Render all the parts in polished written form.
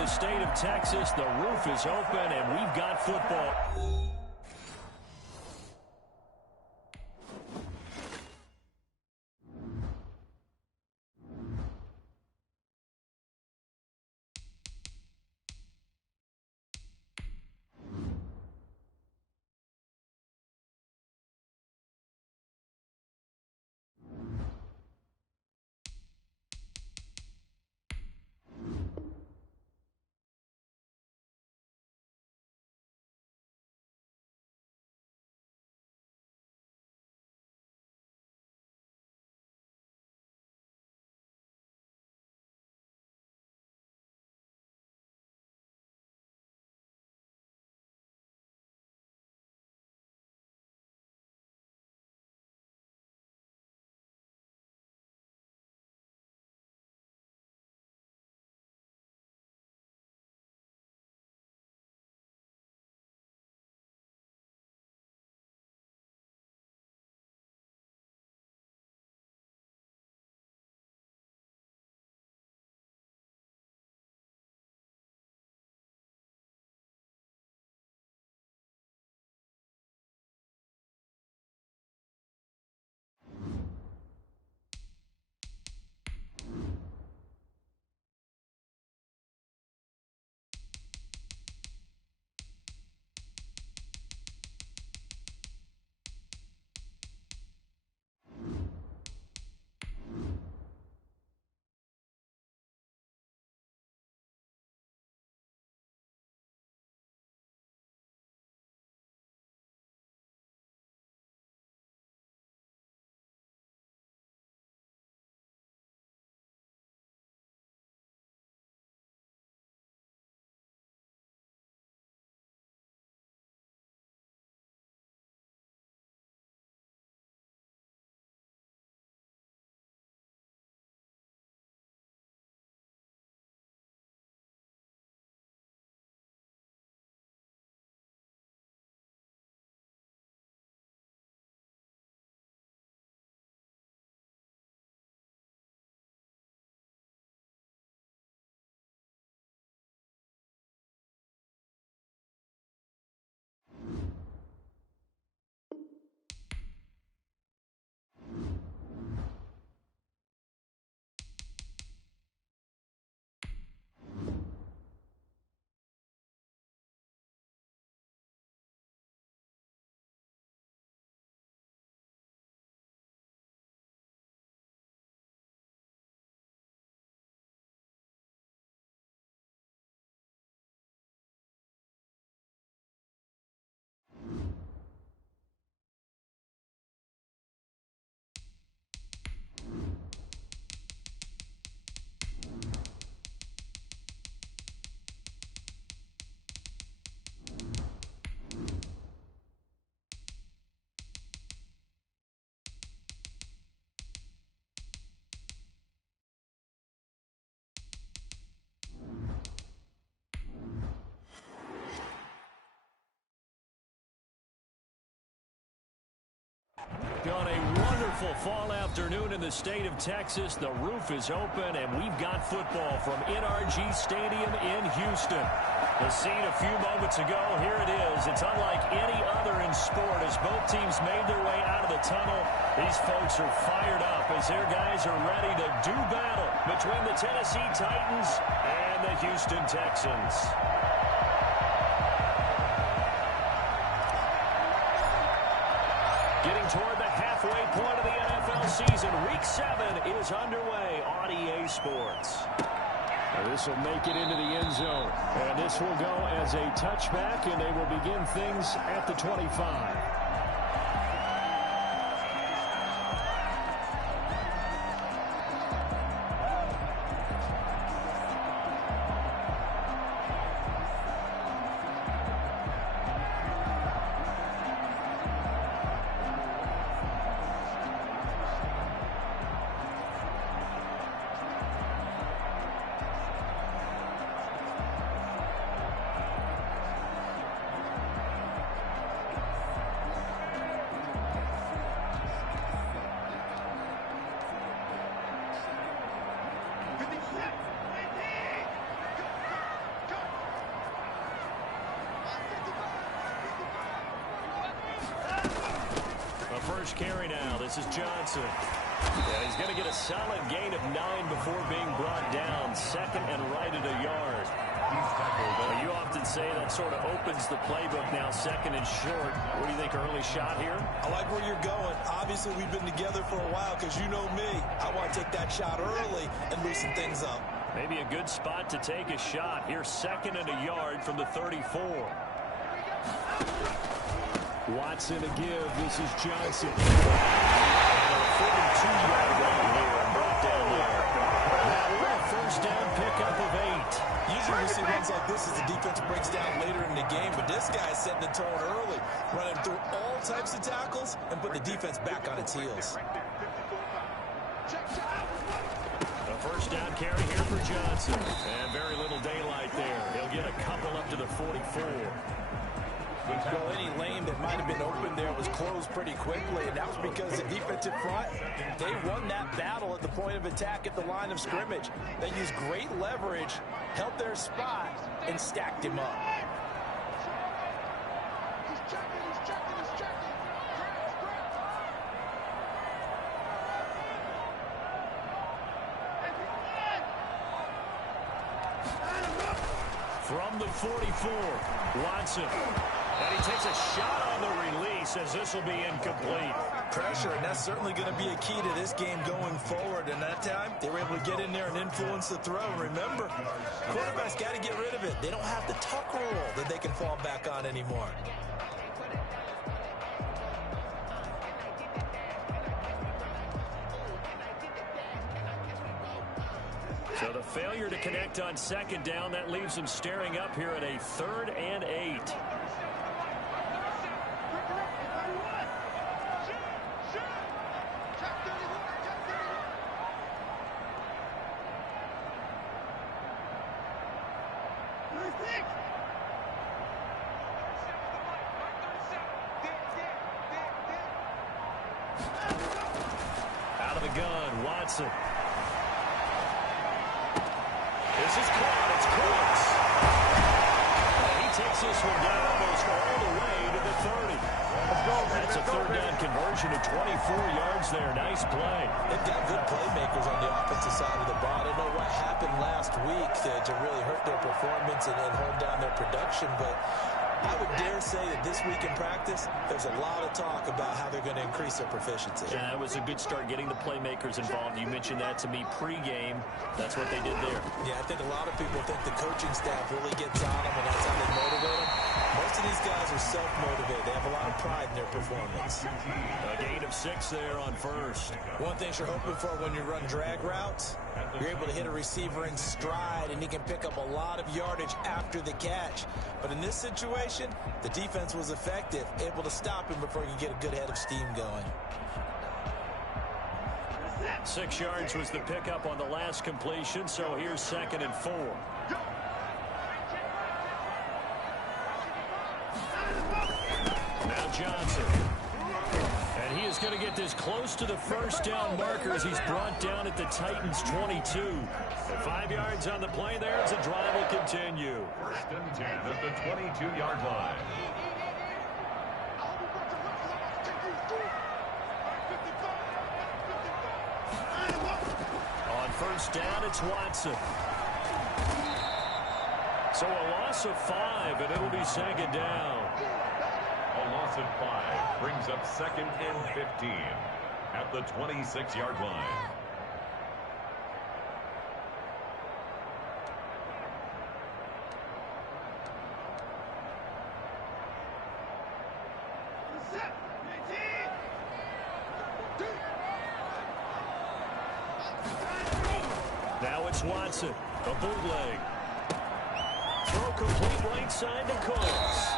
the state of Texas. The roof is open, and we've got football. On a wonderful fall afternoon in the state of Texas, the roof is open, and we've got football from NRG Stadium in Houston. The scene a few moments ago, here it is. It's unlike any other in sport as both teams made their way out of the tunnel. These folks are fired up as their guys are ready to do battle between the Tennessee Titans and the Houston Texans. Getting toward the halfway point of the NFL season. Week 7 is underway on EA Sports. This will make it into the end zone. And this will go as a touchback, and they will begin things at the 25. carry now. This is Johnson. And he's going to get a solid gain of 9 before being brought down. Second and right at a yard. Well, you often say that sort of opens the playbook now, second and short. What do you think, early shot here? I like where you're going. Obviously, we've been together for a while because you know me. I want to take that shot early and loosen things up. Maybe a good spot to take a shot. Here's second and a yard from the 34. Watson a give. This is Johnson. 42-yard run here and brought down there. Now we're a first down pickup of 8. Usually we see runs like this as the defense breaks down later in the game, but this guy is setting the tone early, running through all types of tackles and put the defense back on its heels. A first down carry here for Johnson. And very little daylight there. He'll get a couple up to the 44. Well, any lane that might have been open there was closed pretty quickly, and that was because the defensive front, they won that battle at the point of attack at the line of scrimmage. They used great leverage, held their spot, and stacked him up. From the 44, Watson. And he takes a shot on the release as this will be incomplete. Pressure, and that's certainly going to be a key to this game going forward. And that time, they were able to get in there and influence the throw. And remember, quarterbacks got to get rid of it. They don't have the tuck rule that they can fall back on anymore. So the failure to connect on second down, that leaves them staring up here at a 3rd and 8. Out of the gun, Watson. This is caught. It's close. And he takes this one down almost all the way to the 30. That's a 3rd down conversion of 24 yards there. Nice play. They've got good playmakers on the offensive side of the ball. I don't know what happened last week to really hurt their performance and hold down their production, but I would dare say that this week in practice, there's a lot of talk about how they're going to increase their proficiency. Yeah, that was a good start getting the playmakers involved. You mentioned that to me pregame. That's what they did there. Yeah, I think a lot of people think the coaching staff really gets on them, and that's how they motivate them. Most of these guys are self-motivated. They have a lot of pride in their performance. A gain of 6 there on first. One thing you're hoping for when you run drag routes, you're able to hit a receiver in stride, and he can pick up a lot of yardage after the catch. But in this situation, the defense was effective, able to stop him before he could get a good head of steam going. 6 yards was the pickup on the last completion, so here's 2nd and 4. Now Johnson. And he is going to get this close to the first down marker as he's brought down at the Titans' 22. 5 yards on the play there as the drive will continue. 1st and 10 at the 22-yard line. On first down, it's Watson. So a loss of 5, and it'll be 2nd down. A loss of 5 brings up 2nd and 15 at the 26-yard line. Now it's Watson, a bootleg. Throw complete right side to Cooks.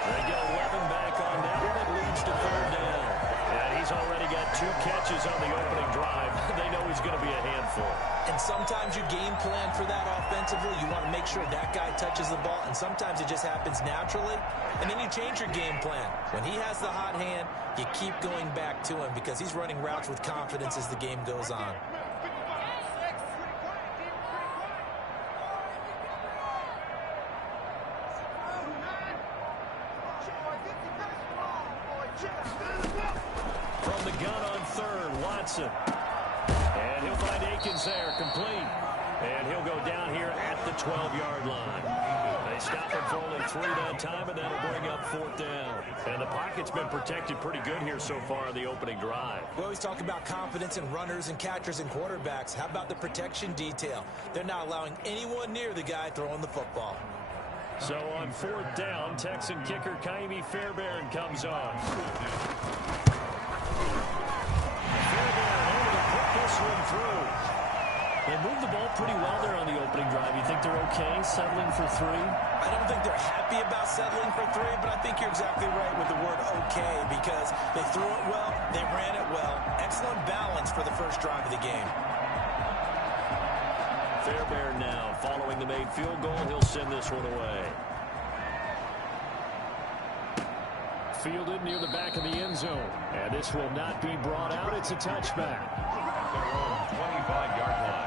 They get 11 back on that one. It leads to 3rd down. And he's already got 2 catches on the opening drive. They know he's going to be a handful. And sometimes you game plan for that offensively. You want to make sure that guy touches the ball, and sometimes it just happens naturally. And then you change your game plan. When he has the hot hand, you keep going back to him because he's running routes with confidence as the game goes on. From the gun on third, Watson. And he'll find Akins there, complete. And he'll go down here at the 12-yard line. They stop him for only 3 that time, and that'll bring up 4th down. And the pocket's been protected pretty good here so far on the opening drive. We always talk about confidence in runners and catchers and quarterbacks. How about the protection detail? They're not allowing anyone near the guy throwing the football. So on 4th down, Texan kicker Kaimi Fairbairn comes on. Fairbairn able to put this one through. They moved the ball pretty well there on the opening drive. You think they're okay settling for 3? I don't think they're happy about settling for 3, but I think you're exactly right with the word okay, because they threw it well, they ran it well. Excellent balance for the first drive of the game. Fairbairn now following the made field goal. He'll send this one away. Fielded near the back of the end zone. And this will not be brought out. It's a touchback. Their own 25-yard line.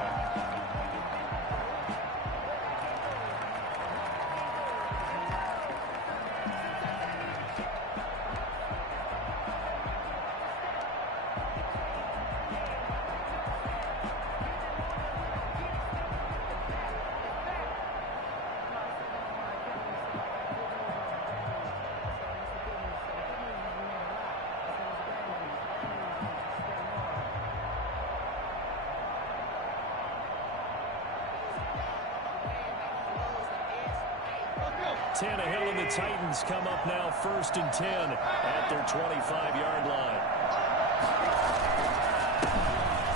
Tannehill and the Titans come up now 1st and 10 at their 25-yard line.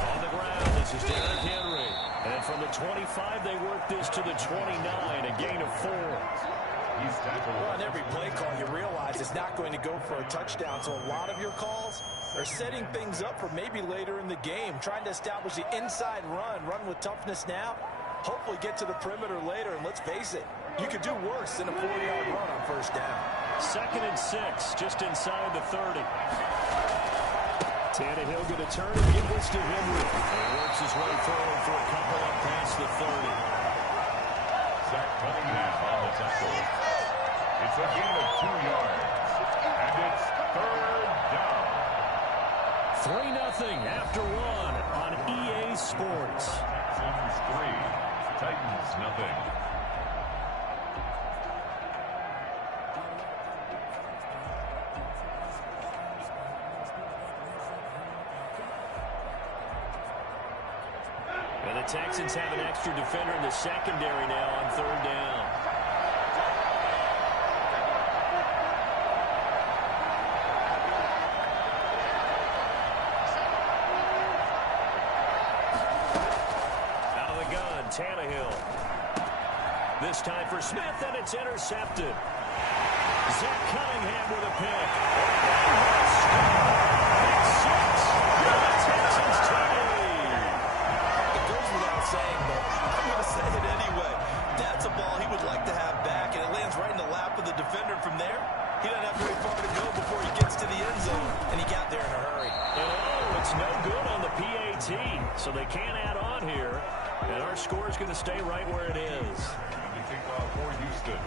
On the ground, this is Derrick Henry. And from the 25, they work this to the 29, a gain of 4. He's tackled. Well, on every play call, you realize it's not going to go for a touchdown, so a lot of your calls are setting things up for maybe later in the game, trying to establish the inside run with toughness now, hopefully get to the perimeter later, and let's face it, you could do worse than a 4-yard run on 1st down. 2nd and 6, just inside the 30. Tannehill going to turn and give this to Henry. He works his way forward for a couple up past the 30. Zach Cunningham on the tackle. It's a gain of 2 yards. And it's 3rd down. 3-0 after 1 on EA Sports. Texans 3, Titans nothing. And the Texans have an extra defender in the secondary now on 3rd down. Out of the gun, Tannehill. This time for Smith, and it's intercepted. Zach Cunningham with a pick. Pick 6. The Texans tie. Saying, but I'm going to say it anyway. That's a ball he would like to have back, and it lands right in the lap of the defender. From there, he doesn't have very far to go before he gets to the end zone, and he got there in a hurry. Oh, it's no good on the PAT, so they can't add on here, and our score is going to stay right where it is. And the kickoff for Houston.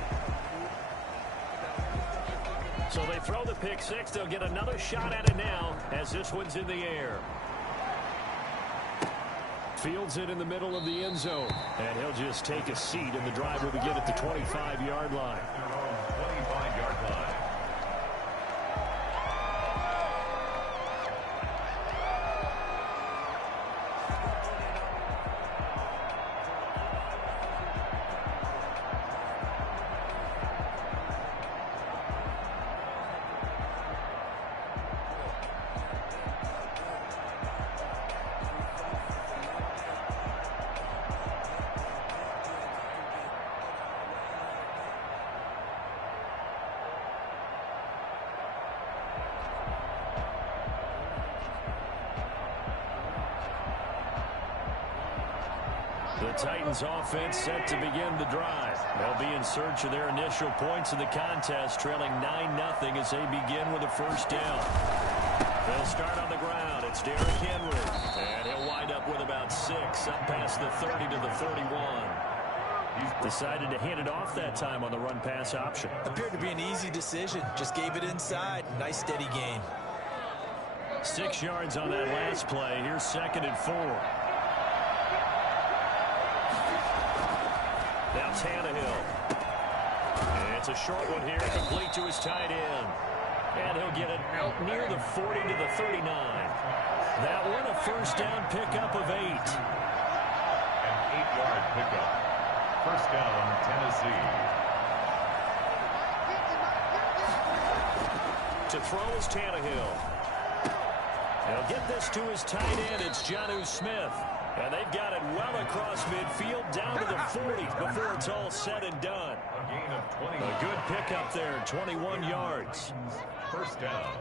So they throw the pick 6. They'll get another shot at it now as this one's in the air. Fields it in the middle of the end zone. And he'll just take a seat, and the drive will begin at the 25-yard line. 25-yard line. The Titans offense set to begin the drive. They'll be in search of their initial points in the contest, trailing 9-0 as they begin with a 1st down. They'll start on the ground. It's Derrick Henry. And he'll wind up with about 6 up past the 30 to the 31. He's decided to hand it off that time on the run-pass option. Appeared to be an easy decision. Just gave it inside. Nice steady gain. 6 yards on that last play. Here's 2nd and 4. Now Tannehill. And it's a short one here, complete to his tight end. And he'll get it out near the 40 to the 39. That one a first down pickup of 8. An 8-yard pickup. First down, Tennessee. To throw is Tannehill. He'll get this to his tight end. It's Jok3rr Smith. And they've got it well across midfield down to the 40 before it's all said and done. A gain of 20. A good pickup there, 21 yards. First down.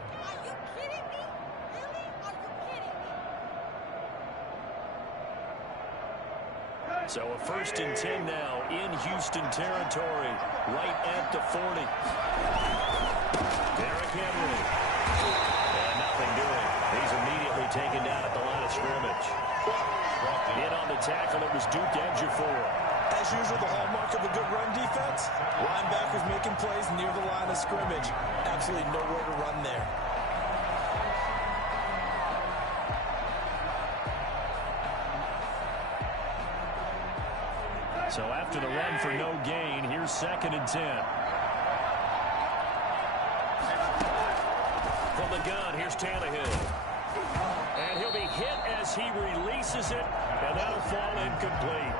So a 1st and 10 now in Houston territory, right at the 40. Derrick Henry. And nothing doing. He's immediately taken down at the line of scrimmage. In on the tackle, it was Duke Ejiofor. As usual, the hallmark of a good run defense, linebackers making plays near the line of scrimmage. Absolutely nowhere to run there. So after the run for no gain, here's 2nd and 10. From the gun, here's Tannehill. And he'll be hit as he releases it, and that'll fall incomplete.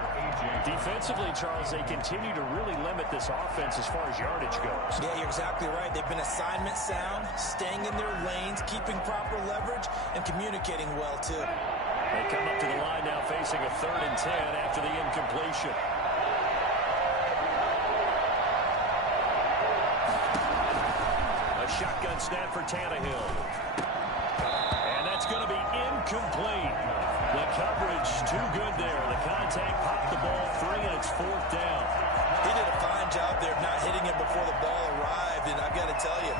Defensively, Charles, they continue to really limit this offense as far as yardage goes. Yeah, you're exactly right. They've been assignment sound, staying in their lanes, keeping proper leverage, and communicating well, too. They come up to the line now facing a 3rd and 10 after the incompletion. A shotgun snap for Tannehill. And that's going to be incomplete. The coverage too good there. The contact popped the ball free, and it's 4th down. He did a fine job there of not hitting it before the ball arrived, and I've got to tell you,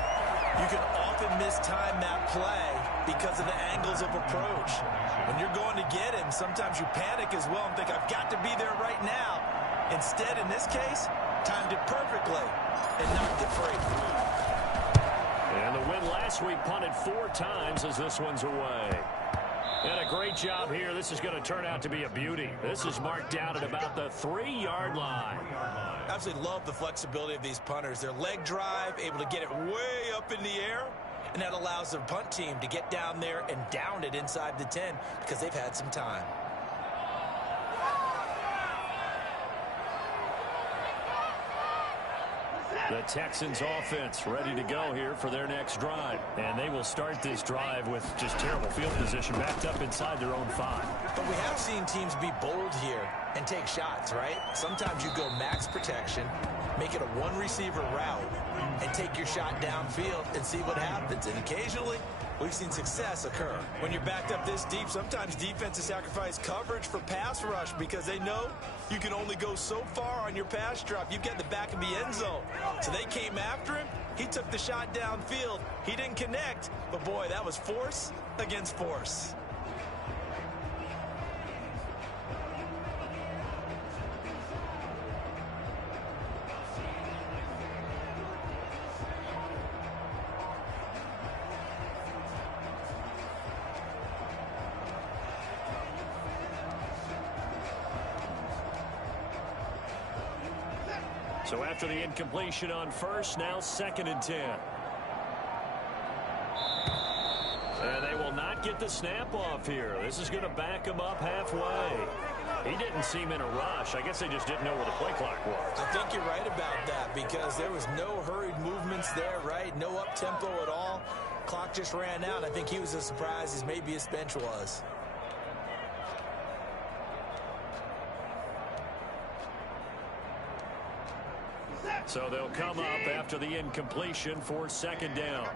you can often mistime that play because of the angles of approach. When you're going to get him, sometimes you panic as well and think, I've got to be there right now. Instead, in this case, timed it perfectly and knocked it free. And the win last week punted 4 times as this one's away. And a great job here. This is going to turn out to be a beauty. This is marked down at about the 3-yard line. Absolutely love the flexibility of these punters. Their leg drive, able to get it way up in the air, and that allows their punt team to get down there and down it inside the 10 because they've had some time. The Texans offense ready to go here for their next drive. And they will start this drive with just terrible field position, backed up inside their own 5. But we have seen teams be bold here and take shots, right? Sometimes you go max protection, make it a 1-receiver route, and take your shot downfield and see what happens. And occasionally, we've seen success occur. When you're backed up this deep, sometimes defenses sacrifice coverage for pass rush because they know you can only go so far on your pass drop. You've got the back of the end zone. So they came after him. He took the shot downfield. He didn't connect. But, boy, that was force against force. So after the incompletion on first, now 2nd and 10. And they will not get the snap off here. This is going to back him up halfway. He didn't seem in a rush. I guess they just didn't know where the play clock was. I think you're right about that because there was no hurried movements there, right? No up-tempo at all. Clock just ran out. I think he was as surprised as maybe his bench was. So they'll come up after the incompletion for 2nd down.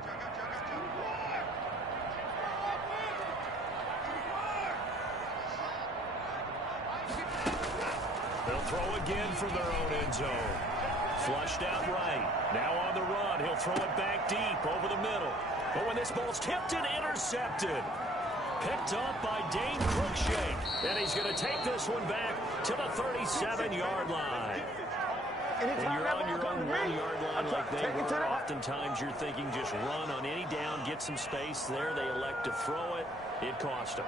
They'll throw again from their own end zone. Flushed out right. Now on the run. He'll throw it back deep over the middle. But when this ball's tipped and intercepted. Picked up by Dane Cruikshank. And he's going to take this one back to the 37-yard line. When you're on your own 1-yard line like they were, oftentimes you're thinking just run on any down, get some space. There they elect to throw it. It cost them.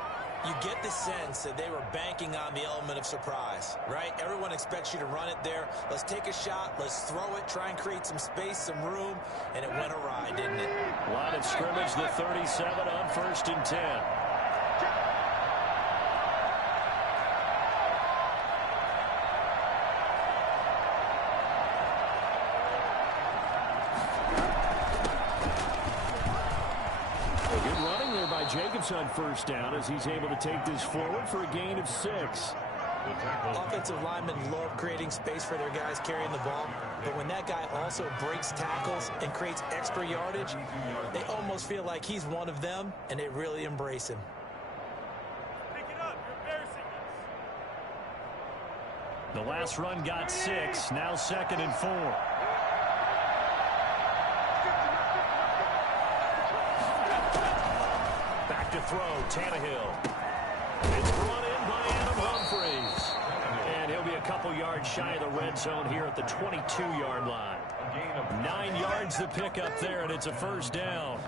You get the sense that they were banking on the element of surprise, right? Everyone expects you to run it there. Let's take a shot. Let's throw it. Try and create some space, some room. And it went awry, didn't it? Line of scrimmage, the 37 on 1st and 10. Jacobs on 1st down as he's able to take this forward for a gain of 6. Offensive linemen love creating space for their guys carrying the ball, but when that guy also breaks tackles and creates extra yardage, they almost feel like he's one of them, and they really embrace him. Pick it up. You're embarrassing us. The last run got 6. Now 2nd and 4. To throw, Tannehill. It's brought in by Adam Humphries. And he'll be a couple yards shy of the red zone here at the 22-yard line. 9 yards to pick up there, and it's a 1st down.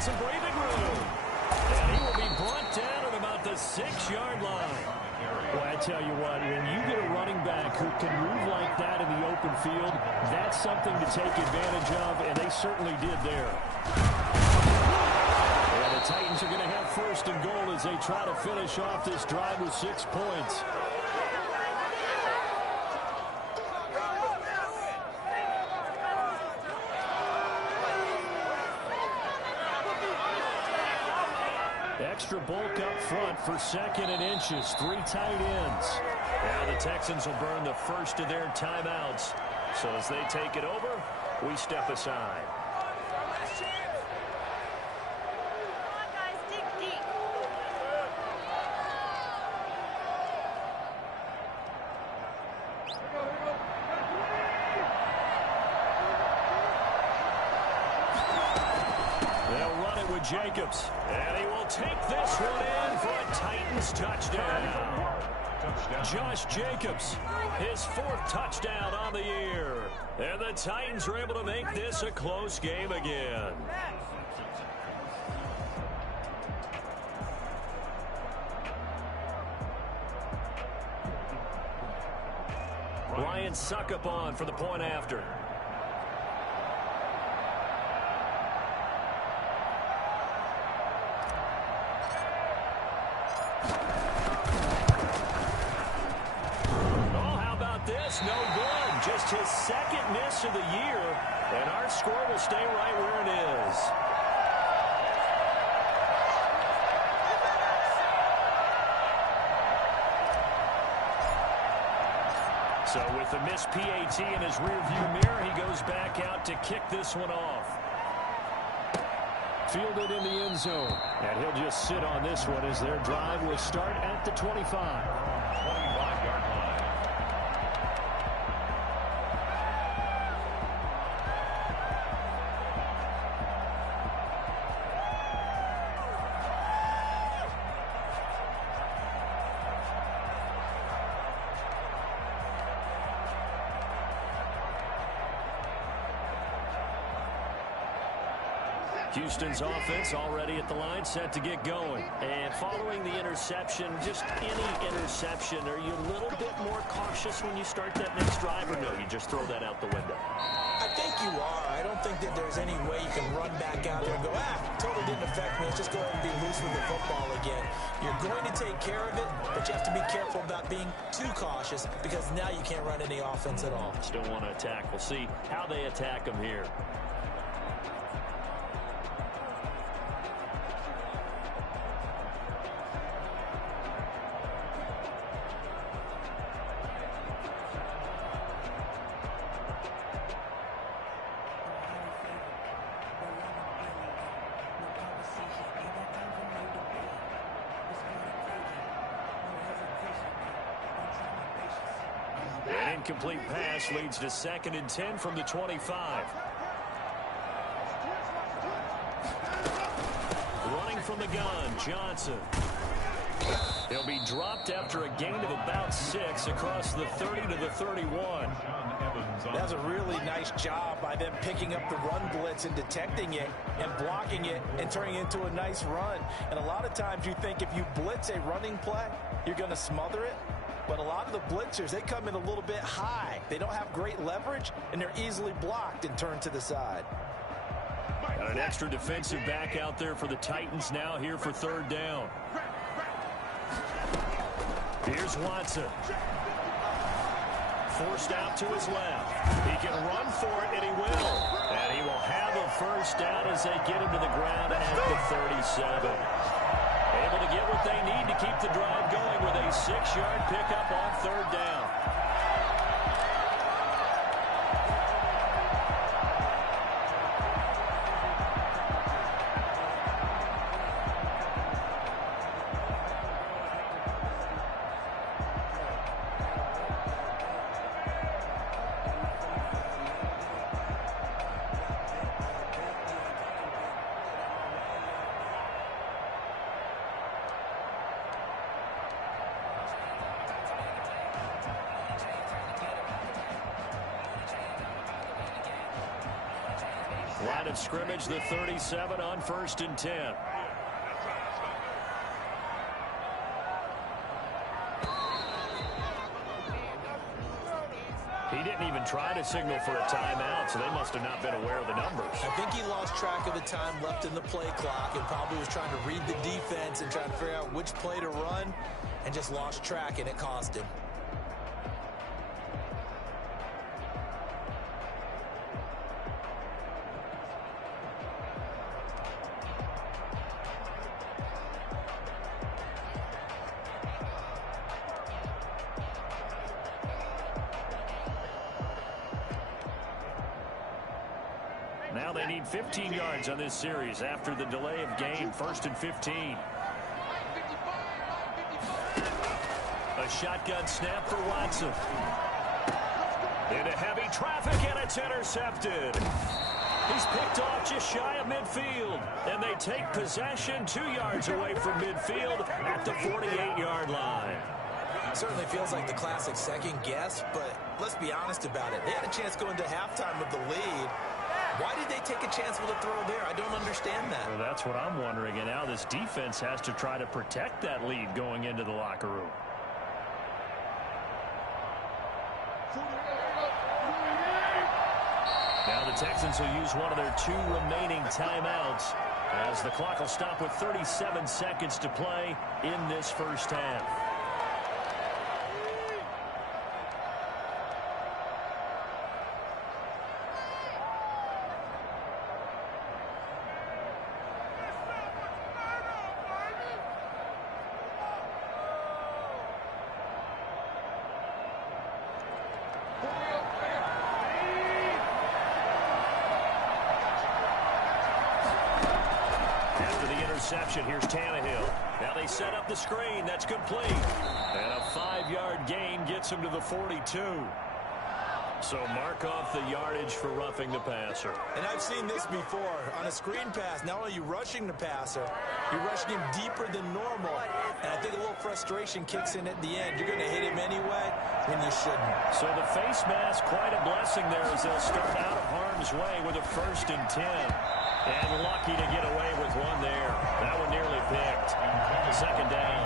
Some breathing room. And he will be brought down at about the 6-yard line. Well, I tell you what, when you get a running back who can move like that in the open field, that's something to take advantage of, and they certainly did there. And the Titans are going to have 1st and goal as they try to finish off this drive with 6 points. Extra bulk up front for 2nd and inches. 3 tight ends. Now the Texans will burn the 1st of their timeouts. So as they take it over, we step aside. Come on, guys, dig deep. They'll run it with Jacobs. And he will take this one in for a Titans touchdown. Josh Jacobs, his 4th touchdown on the year. And the Titans are able to make this a close game again. Ryan Suckup on for the point after. No good. Just his 2nd miss of the year, and our score will stay right where it is. So with the missed PAT in his rearview mirror, he goes back out to kick this one off. Fielded in the end zone, and he'll just sit on this one as their drive will start at the 25. 25-yard line. Houston's offense already at the line, set to get going. And following the interception, just any interception, are you a little bit more cautious when you start that next drive, or no, you just throw that out the window? I think you are. I don't think that there's any way you can run back out there and go, totally didn't affect me. Let's just go ahead and be loose with the football again. You're going to take care of it, but you have to be careful about being too cautious because now you can't run any offense at all. Still want to attack. We'll see how they attack them here. incomplete pass leads to 2nd and 10 from the 25. Running from the gun, Johnson. He'll be dropped after a gain of about 6 across the 30 to the 31. That's a really nice job by them picking up the run blitz and detecting it and blocking it and turning it into a nice run. And a lot of times you think if you blitz a running play, you're going to smother it. But a lot of the blitzers, they come in a little bit high. They don't have great leverage, and they're easily blocked and turned to the side. Got an extra defensive back out there for the Titans now here for 3rd down. Here's Watson. Forced out to his left. He can run for it, and he will. And he will have a 1st down as they get him to the ground at the 37. Able to get what they need to keep the drive going with a 6-yard pickup on 3rd down. Line of scrimmage, the 37 on 1st and 10. He didn't even try to signal for a timeout, so they must have not been aware of the numbers. I think he lost track of the time left in the play clock and probably was trying to read the defense and trying to figure out which play to run and just lost track, and it cost him. Now they need 15 yards on this series after the delay of game. 1st and 15. A shotgun snap for Watson. Into heavy traffic, and it's intercepted. He's picked off just shy of midfield. And they take possession 2 yards away from midfield at the 48-yard line. Certainly feels like the classic second guess, but let's be honest about it. They had a chance going into halftime with the lead. Why did they take a chance with a throw there? I don't understand that. Well, that's what I'm wondering. And now this defense has to try to protect that lead going into the locker room. Now the Texans will use one of their 2 remaining timeouts as the clock will stop with 37 seconds to play in this 1st half. Here's Tannehill. Now they set up the screen. That's complete. And a 5-yard gain gets him to the 42. So mark off the yardage for roughing the passer. And I've seen this before. On a screen pass, not only are you rushing the passer, you're rushing him deeper than normal. And I think a little frustration kicks in at the end. You're going to hit him anyway when you shouldn't. So the face mask, quite a blessing there as they'll start out of harm's way with a 1st and 10. And lucky to get away with one there. That one nearly picked. 2nd down.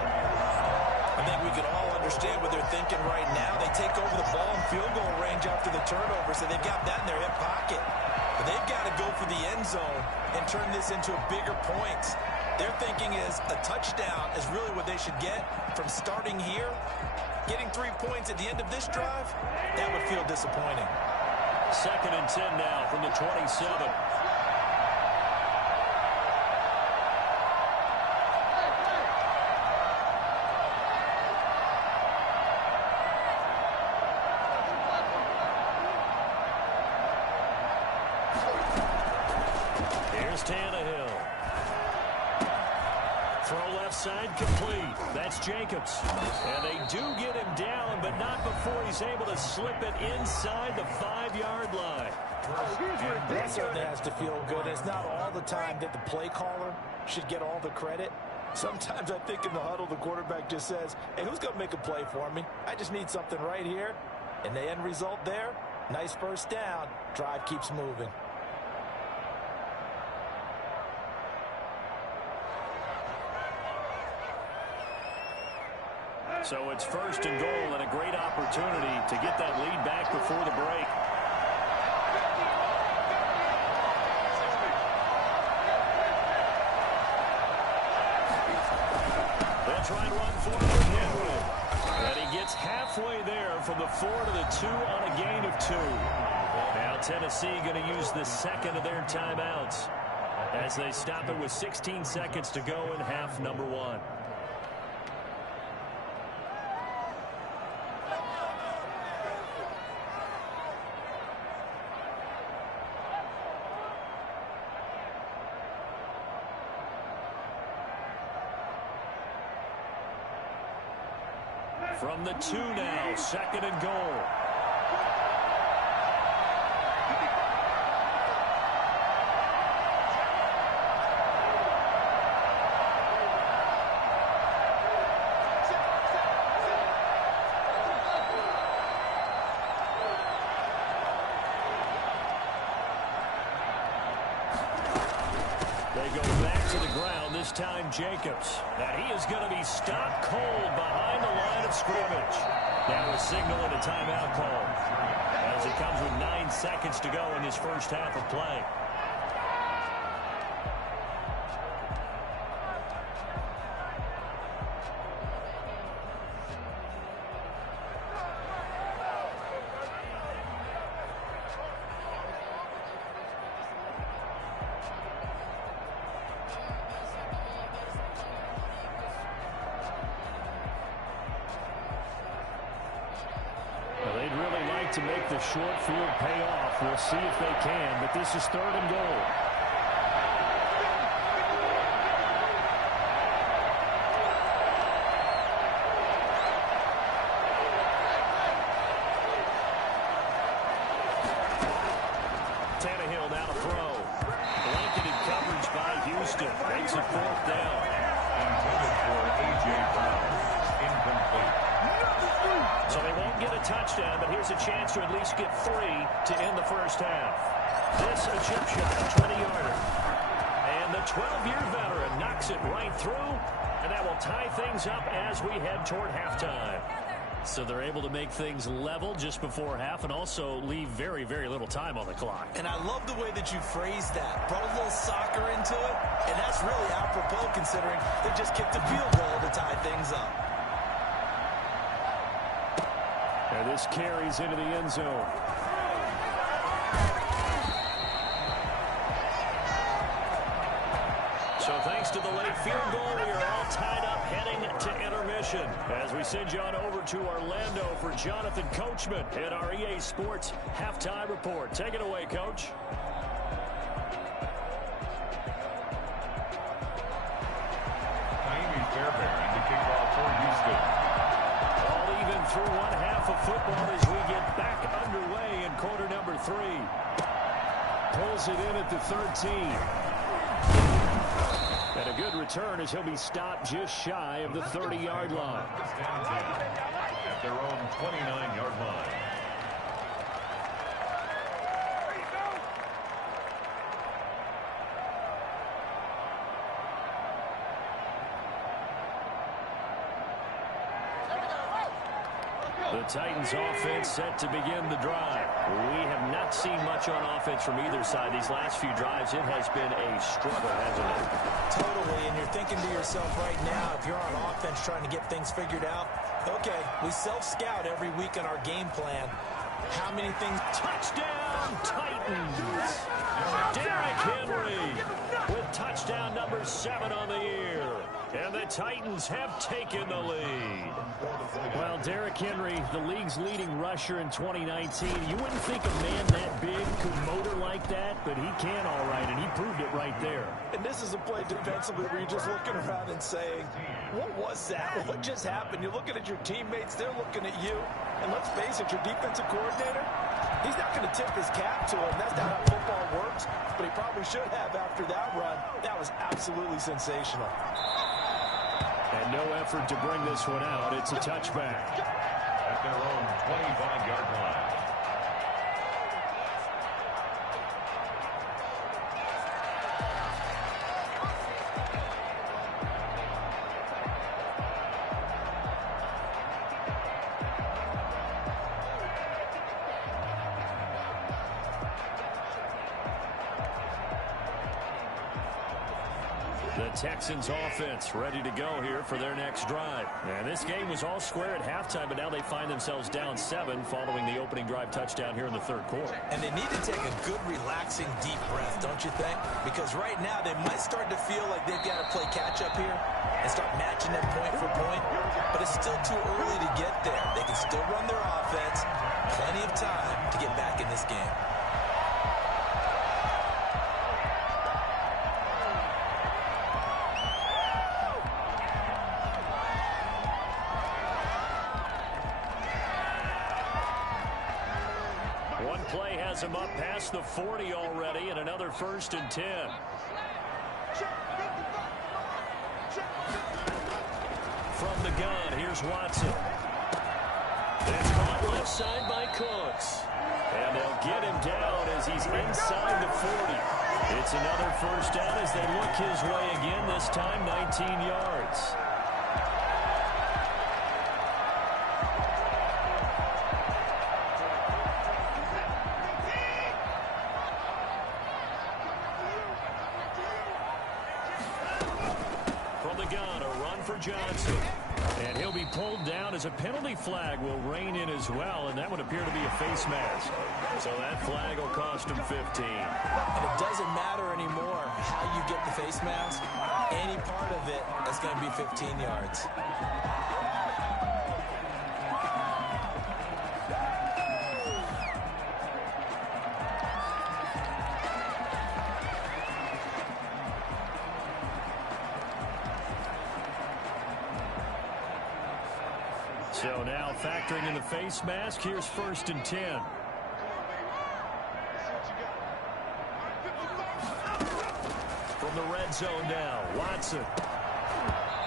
I think we can all understand what they're thinking right now. They take over the ball in field goal range after the turnover, so they've got that in their hip pocket. But they've got to go for the end zone and turn this into a bigger points. Their thinking is a touchdown is really what they should get from starting here. Getting 3 points at the end of this drive, that would feel disappointing. 2nd and 10 now from the 27. Tannehill. Throw left side complete. That's Jacobs. And they do get him down, but not before he's able to slip it inside the 5-yard line. That certainly has to feel good. It's not all the time that the play caller should get all the credit. Sometimes I think in the huddle, the quarterback just says, hey, who's going to make a play for me? I just need something right here. And the end result there, nice first down. Drive keeps moving. So it's first and goal and a great opportunity to get that lead back before the break. They'll try and run for it again. And he gets halfway there from the 4 to the 2 on a gain of 2. Now Tennessee going to use the second of their timeouts as they stop it with 16 seconds to go in half number 1. From the 2 now, second and goal. They go back to the ground, this time Jacobs. And he is going to be stopped cold behind the line of scrimmage. Now a signal and a timeout call as it comes with 9 seconds to go in this first half of play. To make the short field pay off. We'll see if they can, but this is third and goal. Tannehill now to throw. Blanketed coverage by Houston. Makes it fourth down. Intended for A.J. Brown. Incomplete. So they won't get a touchdown, but here's a chance to at least get 3 to end the first half. This a chip shot, a 20-yarder. And the 12-year veteran knocks it right through, and that will tie things up as we head toward halftime. So they're able to make things level just before half and also leave very, very little time on the clock. And I love the way that you phrased that. Brought a little soccer into it, and that's really apropos considering they just kicked a field goal to tie things up. And this carries into the end zone. So thanks to the late field goal, we are all tied up heading to intermission as we send you on over to Orlando for Jonathan Coachman at our EA Sports Halftime Report. Take it away, Coach. Naimi Fairbairn to kick off for Houston. All even through one half of football as we get back underway in quarter number 3. Pulls it in at the 13. And a good return as he'll be stopped just shy of the 30-yard line. At their own 29-yard line. The Titans offense set to begin the drive. We have not seen much on offense from either side. These last few drives, it has been a struggle, hasn't it? Totally, and you're thinking to yourself right now, if you're on offense trying to get things figured out, okay, we self-scout every week on our game plan. How many things? Touchdown, Titans! Derrick Henry with touchdown number 7 on the year. And the Titans have taken the lead. Well, Derrick Henry, the league's leading rusher in 2019. You wouldn't think a man that big could motor like that, but he can all right, and he proved it right there. And this is a play defensively where you're just looking around and saying, what was that? What just happened? You're looking at your teammates. They're looking at you. And let's face it, your defensive coordinator, he's not going to tip his cap to him. That's not how football works, but he probably should have after that run. That was absolutely sensational. And no effort to bring this one out. It's a touchback. At their own 25-yard line. The Texans offense ready to go here for their next drive. And this game was all square at halftime, but now they find themselves down 7 following the opening drive touchdown here in the third quarter. And they need to take a good, relaxing, deep breath, don't you think? Because right now they might start to feel like they've got to play catch-up here and start matching them point for point. But it's still too early to get there. They can still run their offense. Plenty of time to get back in this game. One play has him up past the 40 already, and another 1st and 10. From the gun, here's Watson. It's caught left side by Cooks. And they'll get him down as he's inside the 40. It's another 1st down as they look his way again, this time 19 yards. Johnson, and he'll be pulled down as a penalty flag will rein in as well, and that would appear to be a face mask. So that flag will cost him 15. And it doesn't matter anymore how you get the face mask. Any part of it is going to be 15 yards. So now factoring in the face mask, here's 1st and 10. From the red zone now, Watson.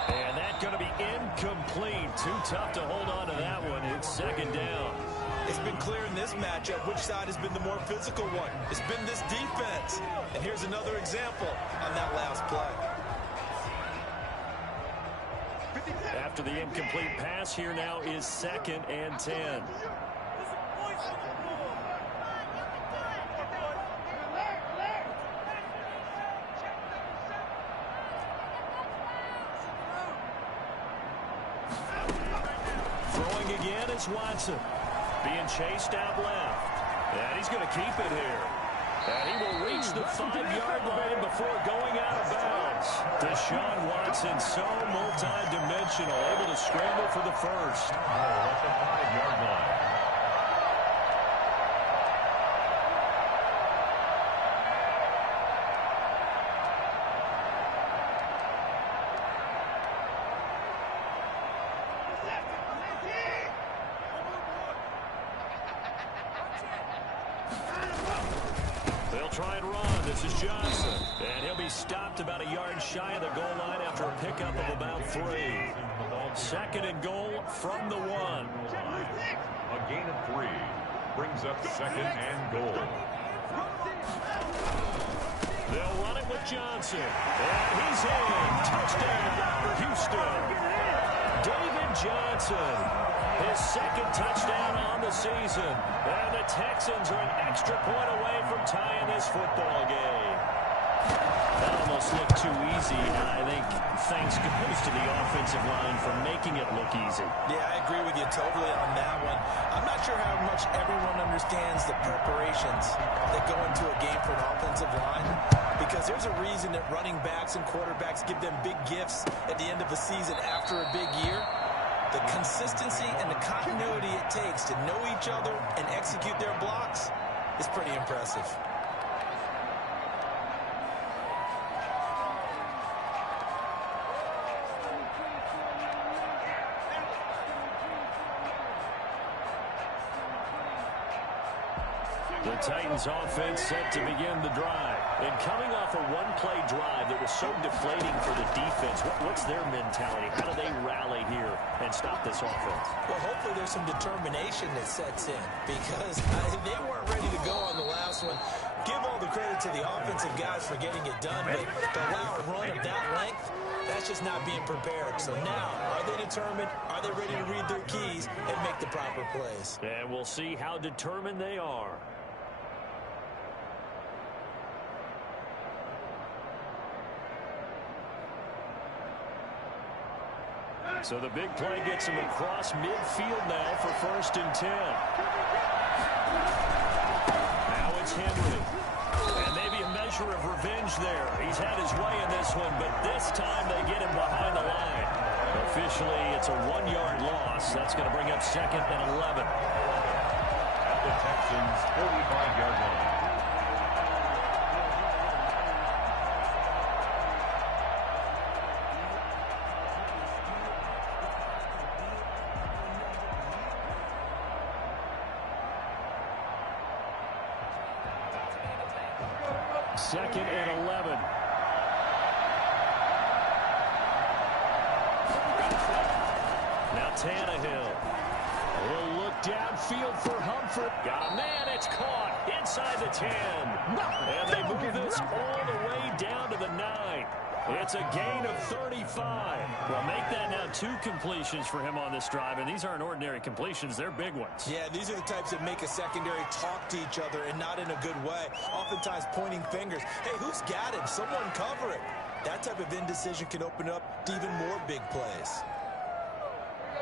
And that's going to be incomplete. Too tough to hold on to that one. It's 2nd down. It's been clear in this matchup which side has been the more physical one. It's been this defense. And here's another example on that last play. After the incomplete pass, here now is 2nd and 10. Throwing again is Watson. Being chased out left. And he's going to keep it here. And he will reach the 5-yard line before going out of bounds. Deshaun Watson, so multi-dimensional, able to scramble for the 1st. At the 5-yard line. Try and run. This is Johnson. And he'll be stopped about a yard shy of the goal line after a pickup of about 3. 2nd and goal from the 1. A gain of 3 brings up 2nd and goal. They'll run it with Johnson. And he's in. Touchdown, Houston. David Johnson, his 2nd touchdown on the season. And the Texans are an extra point away from tying this football game. That almost looked too easy, and I think thanks goes to the offensive line for making it look easy. Yeah, I agree with you totally on that one. I'm not sure how much everyone understands the preparations that go into a game for an offensive line, because because there's a reason that running backs and quarterbacks give them big gifts at the end of the season after a big year. The consistency and the continuity it takes to know each other and execute their blocks is pretty impressive. The Titans offense set to begin the drive. And coming off a one-play drive that was so deflating for the defense, what's their mentality? How do they rally here and stop this offense? Well, hopefully there's some determination that sets in because they weren't ready to go on the last one. Give all the credit to the offensive guys for getting it done, but to allow a run of that length, that's just not being prepared. So now, are they determined? Are they ready to read their keys and make the proper plays? And we'll see how determined they are. So the big play gets him across midfield now for 1st and 10. Now it's Henry. And maybe a measure of revenge there. He's had his way in this one, but this time they get him behind the line. Officially, it's a 1-yard loss. That's going to bring up 2nd and 11. At the Texans' 45-yard line. Second and 11. Now Tannehill. A little look downfield for Humphrey. Got a man. It's caught inside the 10. And they move this all the way down to the 9. It's a gain of 35. Well, make that now 2 completions for him on this drive, and these aren't ordinary completions. They're big ones. Yeah, these are the types that make a secondary talk to each other and not in a good way. Oftentimes pointing fingers. Hey, who's got him? Someone cover it. That type of indecision can open up to even more big plays.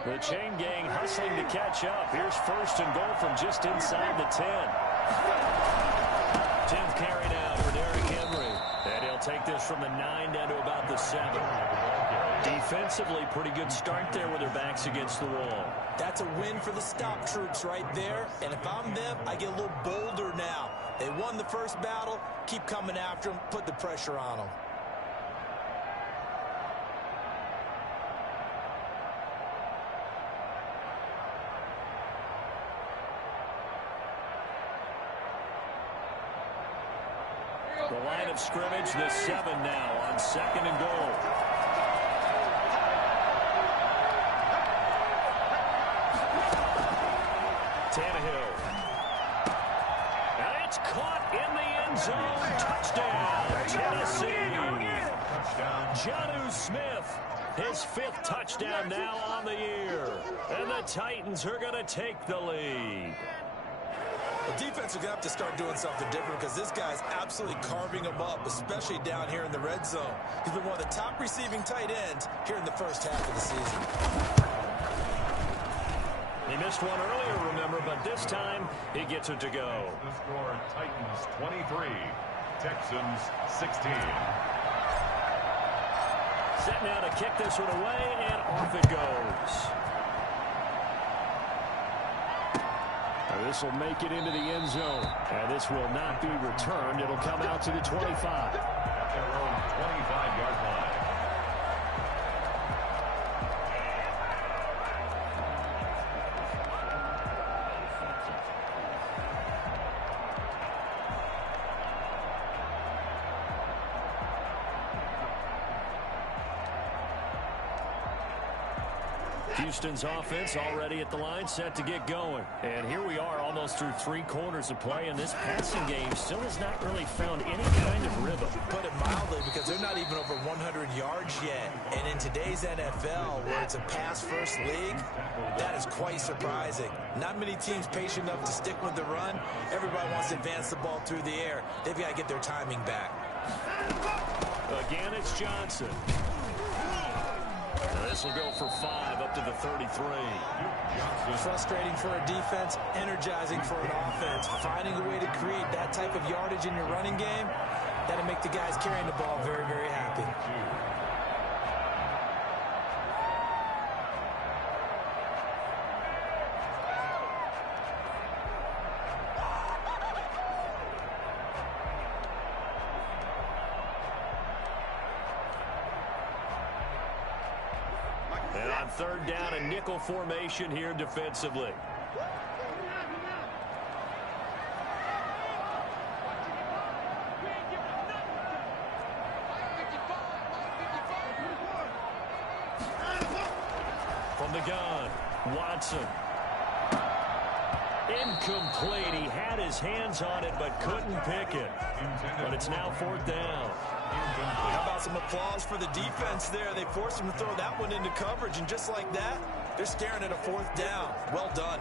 The chain gang hustling to catch up. Here's 1st and goal from just inside the 10. 10th carry now for Derrick Henry. And he'll take this from the 9 down to about the 7. Defensively, pretty good start there with their backs against the wall. That's a win for the stop troops right there. And if I'm them, I get a little bolder now. They won the first battle. Keep coming after them. Put the pressure on them. The line of scrimmage, the 7 now on 2nd and goal. Tannehill. And it's caught in the end zone. Touchdown, Tennessee. Jok3rr Smith, his 5th touchdown now on the year. And the Titans are going to take the lead. The defense are going to have to start doing something different because this guy's absolutely carving them up, especially down here in the red zone. He's been one of the top receiving tight ends here in the first half of the season. He missed one earlier, remember, but this time he gets it to go. The score, Titans 23, Texans 16. Set now to kick this one away, and off it goes. This will make it into the end zone, and this will not be returned. It'll come out to the 25. At their own 25-yard line. Houston's offense already at the line, set to get going. And here we are almost through 3 quarters of play, and this passing game still has not really found any kind of rhythm. Put it mildly, because they're not even over 100 yards yet. And in today's NFL, where it's a pass-first league, that is quite surprising. Not many teams patient enough to stick with the run. Everybody wants to advance the ball through the air. They've got to get their timing back. Again, it's Johnson. This will go for 5 up to the 33. Frustrating for a defense, energizing for an offense. Finding a way to create that type of yardage in your running game, that'll make make the guys carrying the ball very, very happy. And on third down, a nickel formation here defensively. From the gun, Watson. Incomplete. He had his hands on it but couldn't pick it. But it's now fourth down. How about some applause for the defense there? They forced him to throw that one into coverage, and just like that, they're staring at a fourth down. Well done.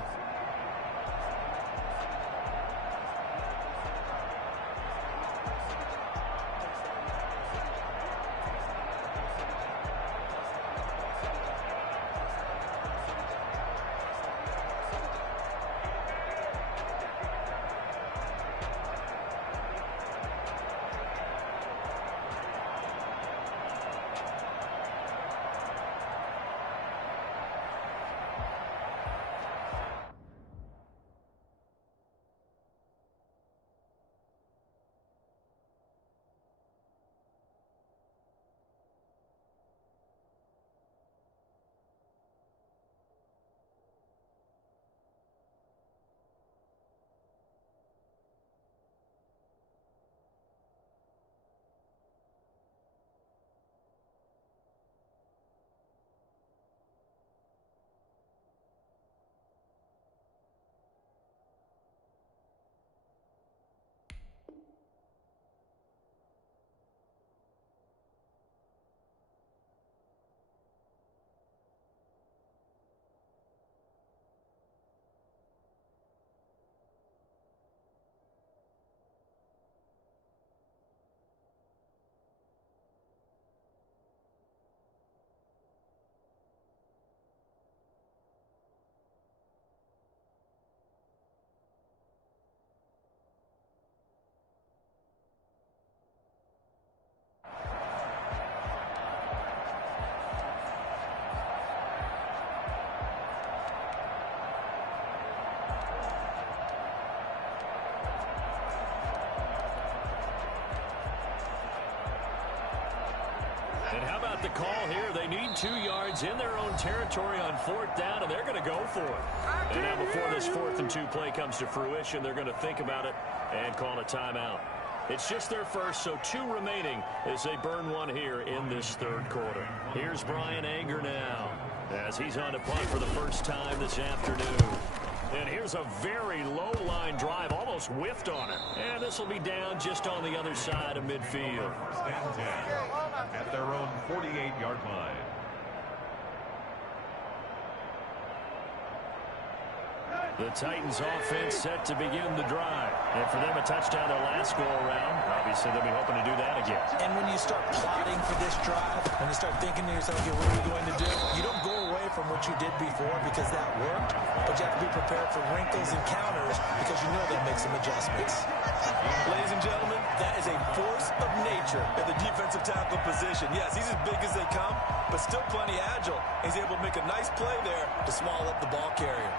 And how about the call here? They need 2 yards in their own territory on fourth down, and they're going to go for it. And now before this 4th and 2 play comes to fruition, they're going to think about it and call a timeout. It's just their first, so 2 remaining as they burn one here in this third quarter. Here's Brian Anger now as he's on to punt for the first time this afternoon. And here's a very low-line drive, almost whiffed on it. And this will be down just on the other side of midfield. Stand 10 at their own 48-yard line. The Titans offense set to begin the drive. And for them, a touchdown their last go-around. Obviously, they'll be hoping to do that again. And when you start plotting for this drive, when you start thinking to yourself, okay, what are we going to do? You don't go away from what you did before because that worked, but you have to be prepared for wrinkles and counters because you know they'll make some adjustments. Ladies and gentlemen, that is a force of nature at the defensive tackle position. Yes, he's as big as they come, but still plenty agile. He's able to make a nice play there to swallow up the ball carrier.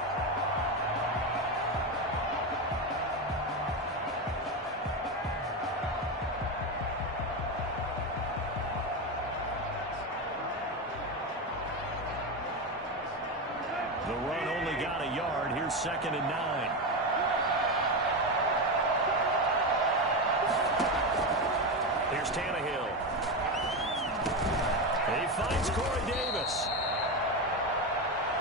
The run only got a yard. Here's 2nd and 9. Here's Tannehill. He finds Corey Davis.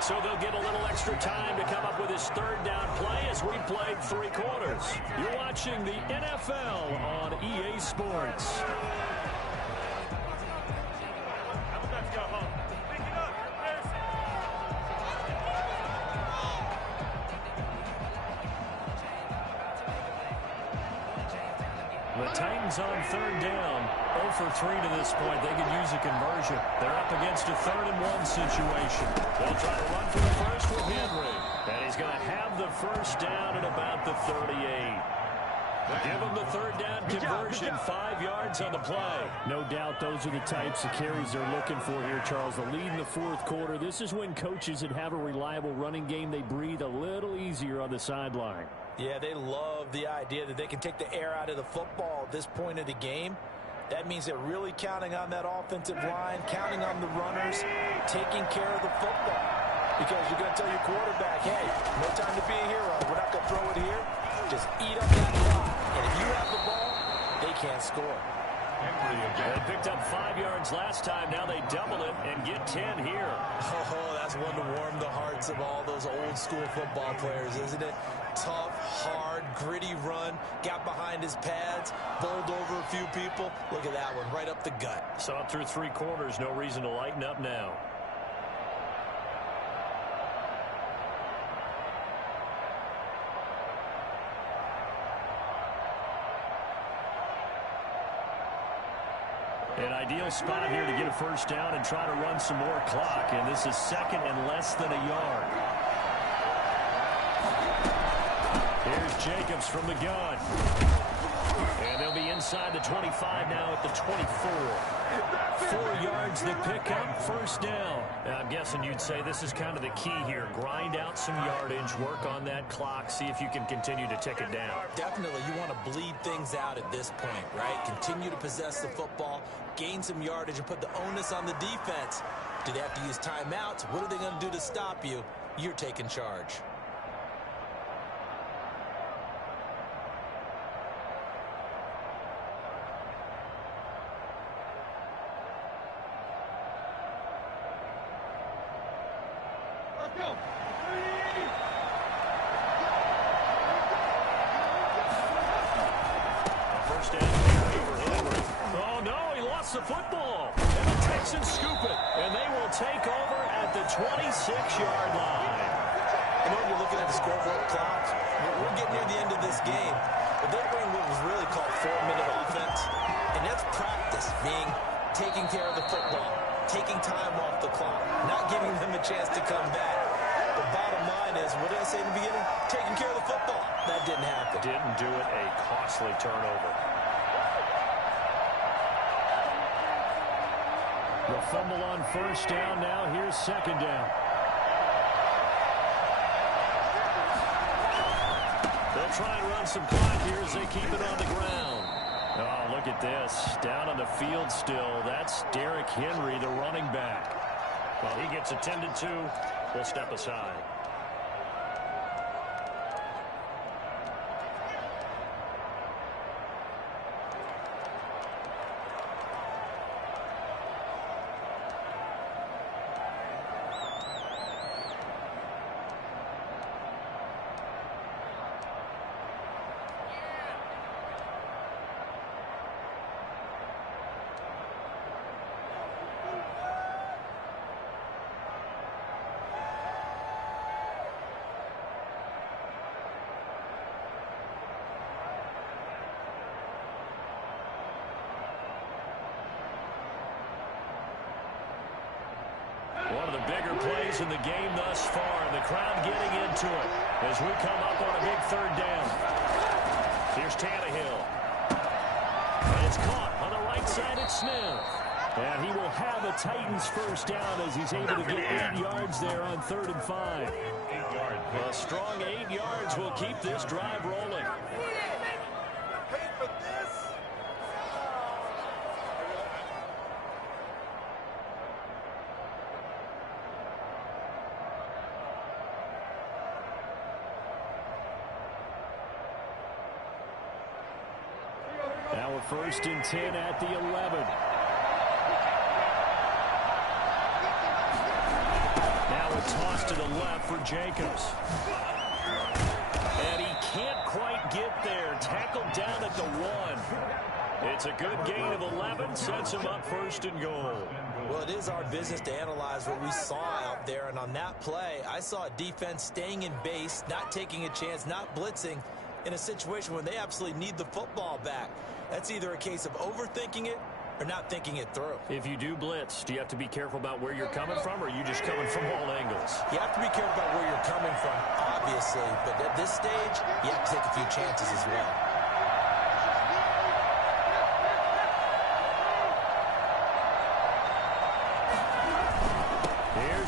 So they'll get a little extra time to come up with his 3rd down play as we played 3 quarters. You're watching the NFL on EA Sports. Let's go home. Pick it up. You're embarrassing. The Titans on 3rd down. 0 for 3 to this point. They could use a conversion. They're up against a 3rd and 1 situation. They'll try to run for the first with Henry. And he's going to have the first down at about the 38. Give them the third down conversion, 5 yards on the play. No doubt those are the types of carries they're looking for here, Charles. The lead in the fourth quarter. This is when coaches that have a reliable running game, they breathe a little easier on the sideline. Yeah, they love the idea that they can take the air out of the football at this point of the game. That means they're really counting on that offensive line, counting on the runners, taking care of the football. Because you're going to tell your quarterback, hey, no time to be a hero. We're not going to throw it here. Just eat up that clock. And if you have the ball, they can't score. They picked up 5 yards last time. Now they double it and get 10 here. Oh, that's one to warm the hearts of all those old school football players, isn't it? Tough, hard, gritty run. Got behind his pads, bowled over a few people. Look at that one, right up the gut. Saw it through 3 quarters. No reason to lighten up now. An ideal spot here to get a first down and try to run some more clock. And this is second and less than a yard. Here's Jacobs from the gun. And they'll be inside the 25 now at the 24. 4 yards they pick up, first down. Now, I'm guessing you'd say this is kind of the key here. Grind out some yardage, work on that clock, see if you can continue to tick it down. Definitely, you want to bleed things out at this point, right? Continue to possess the football, gain some yardage, and put the onus on the defense. Do they have to use timeouts? What are they going to do to stop you? You're taking charge. The football, and the Texans scoop it, and they will take over at the 26-yard line. You know, you're looking at the scoreboard clock. We're getting near the end of this game, but they bring what was really called 4-minute offense, and that's practice, being taking care of the football, taking time off the clock, not giving them a chance to come back. The bottom line is, what did I say in the beginning? Taking care of the football. That didn't happen. Didn't do it. A costly turnover. The fumble on first down. Now here's second down. They'll try and run some clock here as they keep it on the ground. Oh, look at this. Down on the field still. That's Derrick Henry, the running back. Well, he gets attended to. We'll step aside. One of the bigger plays in the game thus far, and the crowd getting into it as we come up on a big third down. Here's Tannehill. And it's caught on the right side at Smith. And he will have a Titans first down as he's able to get 8 yards there on 3rd and 5. A strong 8 yards will keep this drive rolling. Now a 1st and 10 at the 11. Now a toss to the left for Jacobs. And he can't quite get there. Tackled down at the 1. It's a good gain of 11. Sets him up 1st and goal. Well, it is our business to analyze what we saw out there. And on that play, I saw a defense staying in base, not taking a chance, not blitzing in a situation when they absolutely need the football back. That's either a case of overthinking it or not thinking it through. If you do blitz, do you have to be careful about where you're coming from, or are you just coming from all angles? You have to be careful about where you're coming from, obviously. But at this stage, you have to take a few chances as well.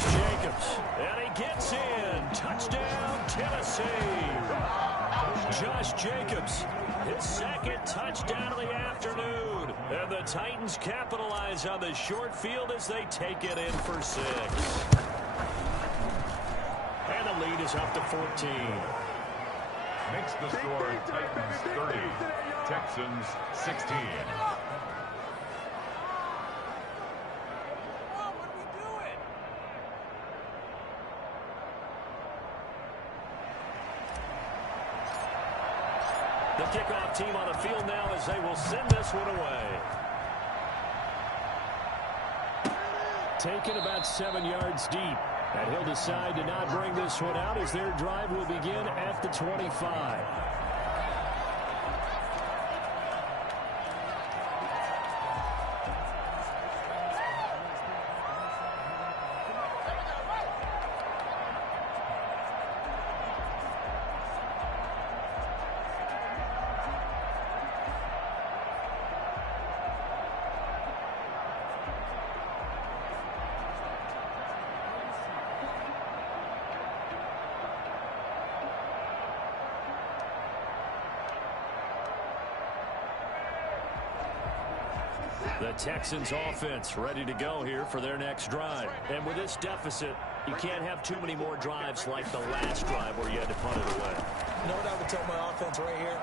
Here's Jacobs. And he gets in. Touchdown, Tennessee. Josh Jacobs, his second touchdown of the afternoon. And the Titans capitalize on the short field as they take it in for 6. And the lead is up to 14. Makes the score Titans 30, Texans 16. The kickoff team on the field now as they will send this one away. Taken about 7 yards deep. And he'll decide to not bring this one out as their drive will begin at the 25. The Texans offense ready to go here for their next drive. And with this deficit, you can't have too many more drives like the last drive where you had to punt it away. You know what I would tell my offense right here?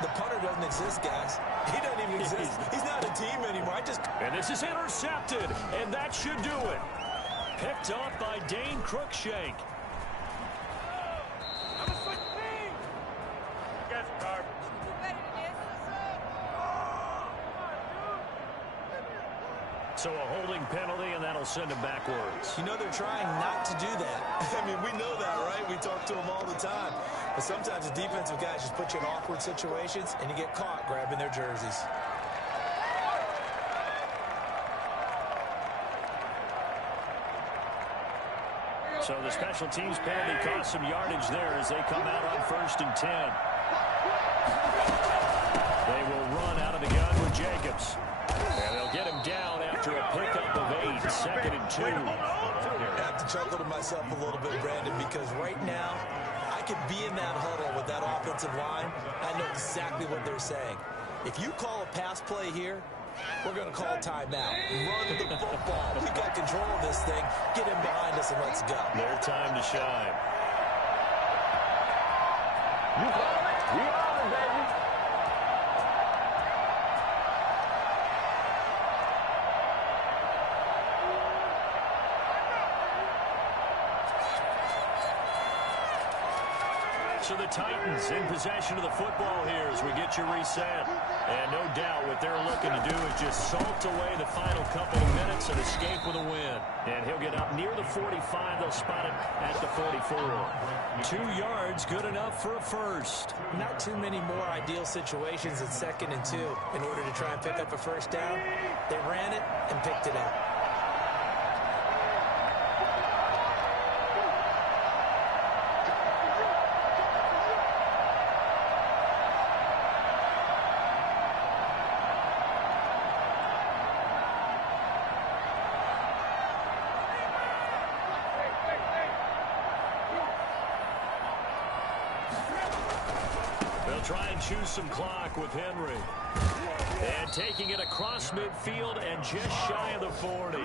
The punter doesn't exist, guys. He doesn't even exist. He's not a team anymore. And this is intercepted, and that should do it. Picked off by Dane Cruikshank. So a holding penalty, and that'll send him backwards. You know they're trying not to do that. I mean, we know that, right? We talk to them all the time. But sometimes the defensive guys just put you in awkward situations, and you get caught grabbing their jerseys. So the special teams penalty cost some yardage there as they come out on 1st and 10. They will run out of the gun with Jacobs. And they'll get him down after a pickup of 8, 2nd and 2. I have to chuckle to myself a little bit, Brandon, because right now I could be in that huddle with that offensive line. I know exactly what they're saying. If you call a pass play here, we're going to call timeout. Run the football. We got control of this thing. Get him behind us and let's go. Their time to shine. You got it. We are it, baby. So the Titans in possession of the football here as we get you reset. And no doubt what they're looking to do is just salt away the final couple of minutes and escape with a win. And he'll get up near the 45. They'll spot it at the 44. 2 yards, good enough for a first. Not too many more ideal situations at 2nd and 2 in order to try and pick up a first down. They ran it and picked it up. Try and choose some clock with Henry. And taking it across midfield and just shy of the 40.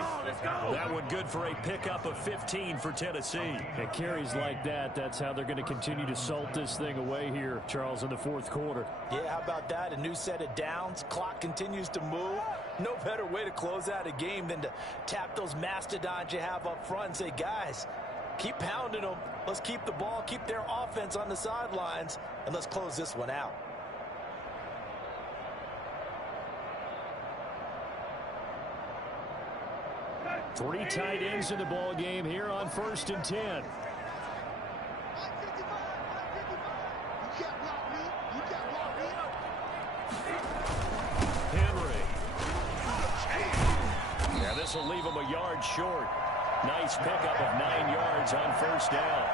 That one good for a pickup of 15 for Tennessee. And carries like that, that's how they're going to continue to salt this thing away here, Charles, in the 4th quarter. Yeah, how about that? A new set of downs. Clock continues to move. No better way to close out a game than to tap those mastodons you have up front and say, guys, keep pounding them. Let's keep the ball, keep their offense on the sidelines, and let's close this one out. Three tight ends in the ball game here on 1st and 10. Henry. Yeah, this will leave him a yard short. Nice pickup of 9 yards on 1st down.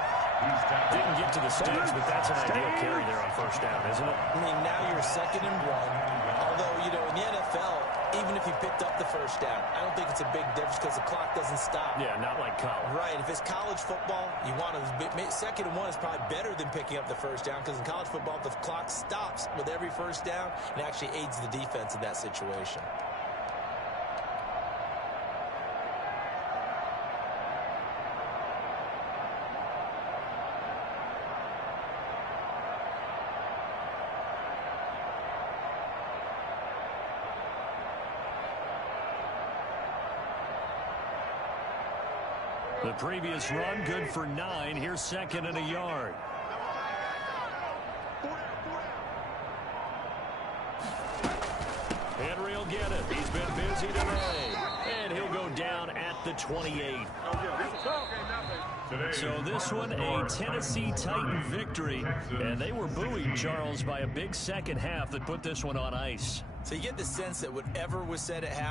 Didn't get to the sticks, but that's an ideal carry there on 1st down, isn't it? I mean, now you're 2nd and 1. Although, you know, in the NFL, even if he picked up the first down. I don't think it's a big difference because the clock doesn't stop. Yeah, not like college. Right. If it's college football, you want to 2nd and 1 is probably better than picking up the first down because in college football, the clock stops with every first down and actually aids the defense in that situation. The previous run, good for 9. Here's 2nd and a yard. Henry will get it. He's been busy today. And he'll go down at the 28. So this one, a Tennessee Titan victory. And they were buoyed, Charles, by a big second half that put this one on ice. So you get the sense that whatever was said at half,